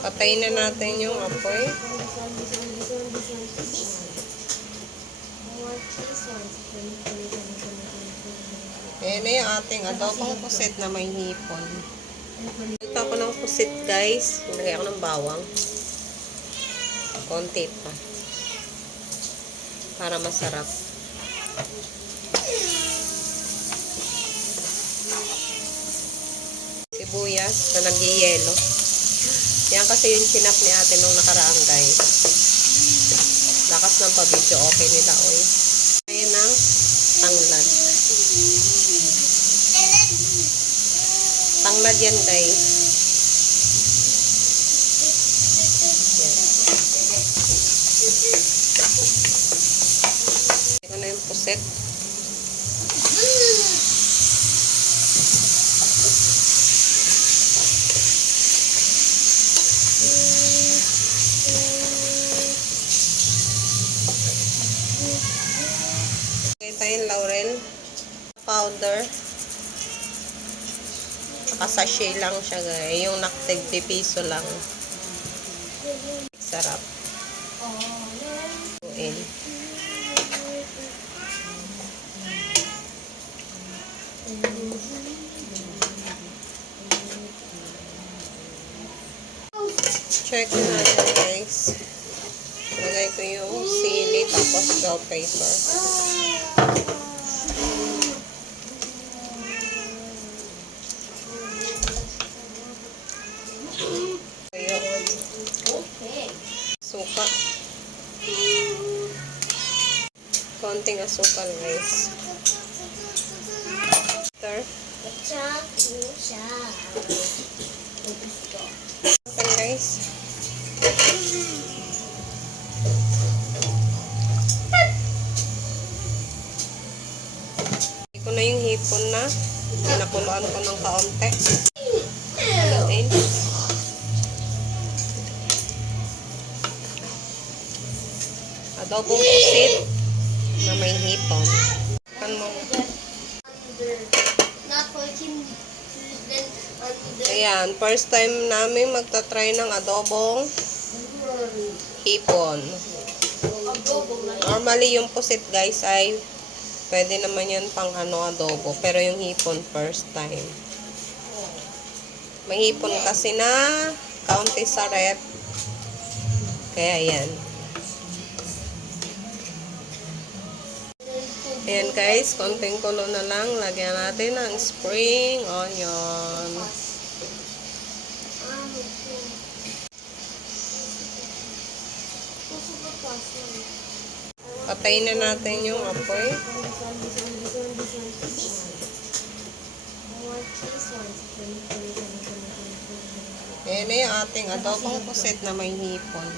Patayin na natin yung apoy. Twenty, Ayan na yung ating adobong pusit na may hipon. Ito ako ng pusit guys. Nilagay ako ng bawang. Konti pa. Para masarap. Sibuyas na nag-yelo. Yan kasi yung chinap ni ate nung nakaraan guys. Lakas ng pabidyo. Okay nila oy. Ayan ang tanglad. Tanglad yan guys. Yan. Ito na yung puset. Yung laurel powder. Nakasashay lang siya guys. Yung naktig piso lang. Sarap. Buin. Check natin guys. Lagay ko yung sili tapos bell pepper. Suka. Konting asukal guys. Gusto. Okay guys. Na yung hipon na. Pinakuluan ko ng kaunti. Aluin. Adobong pusit na may hipon. Kan mo. Ayan, first time namin magta-try ng adobong hipon. Normally yung pusit guys ay pwede naman yan pang ano adobo. Pero yung hipon first time. May kasi na kaunti sa rep. Kaya yan. Ayan guys, konting kulo na lang. Lagyan natin ng spring onion. Patayin na natin yung apoy. Ayan na yung ating adobong pusit na may hipon.